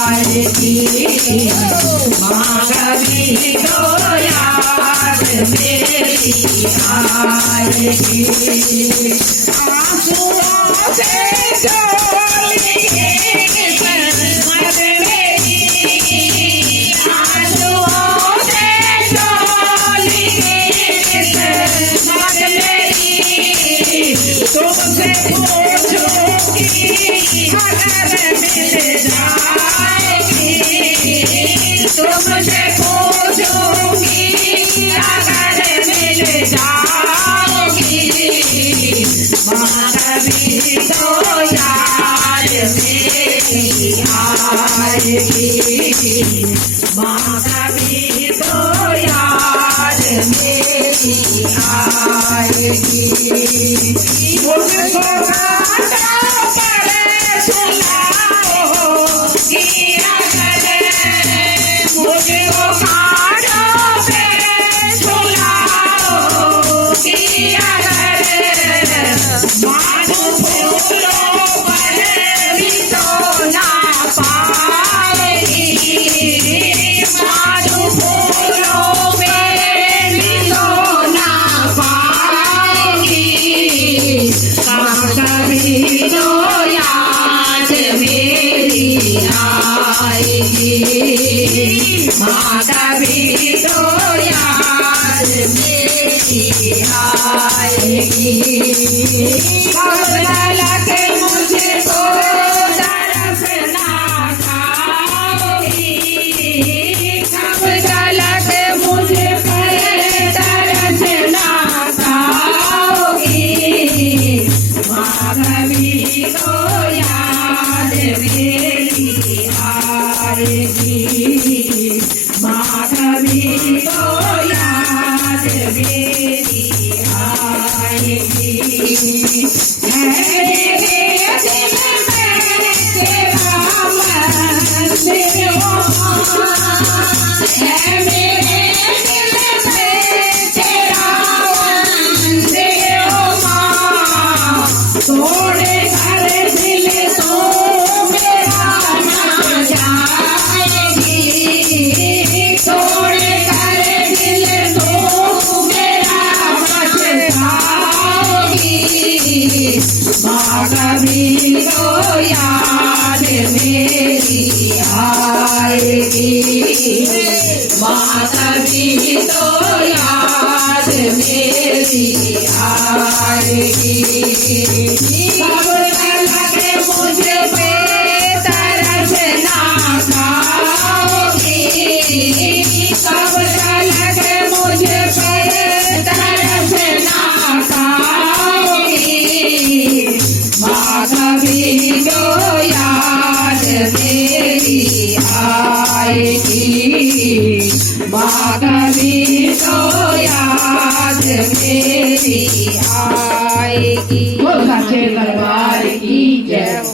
आएगी। माँ कभी तो याद मेरी आएगी। आंसुओं से डोलेंगे किस्मत मेरी, आंसुओं से डोलेंगे किस्मत मेरी। तुमसे पूछूंगी अगर मिल जाएगी, तुमसे पूछूंगी अगर मिल जाओगी। माँ कभी तो याद मेरी आएगी। माँ कभी तो याद मेरी आएगी। मुझको कांटों पर सुलाओगी अगर, मुझको कांटों पे सुलाओगी अगर। माधु फूलों पर भी तो ना पाएगी, माधु फूलों पे भी तो ना पाएगी। कभी तो याद मेरी आएगी। माँ कभी तो याद मेरी आएगी। कब तक मुझको तरफ ना खाओगी, कब तक मुझे पर तरफ ना खाओगी। माँ कभी तो याद मेरी आएगी। माँ कभी तो याद मेरी आएगी। है मेरे दिल में तेरा मंदिर हो माँ, है मेरे दिल में तेरा मंदिर हो माँ। तोड़े कर दिल तो मेरा ना जाएगी, तोड़े कर दिल तो मेरा बच जाओगी। माँ कभी तो याद मेरी आएगी। माँ कभी तो याद मेरी आएगी। कब तक मुझे पे तरस ना खाओगी, कब तक मुझे पे तरस ना खाओगी। माँ कभी तो याद मेरी आएगी। माँ कभी तो याद मेरी आएगी। दरबार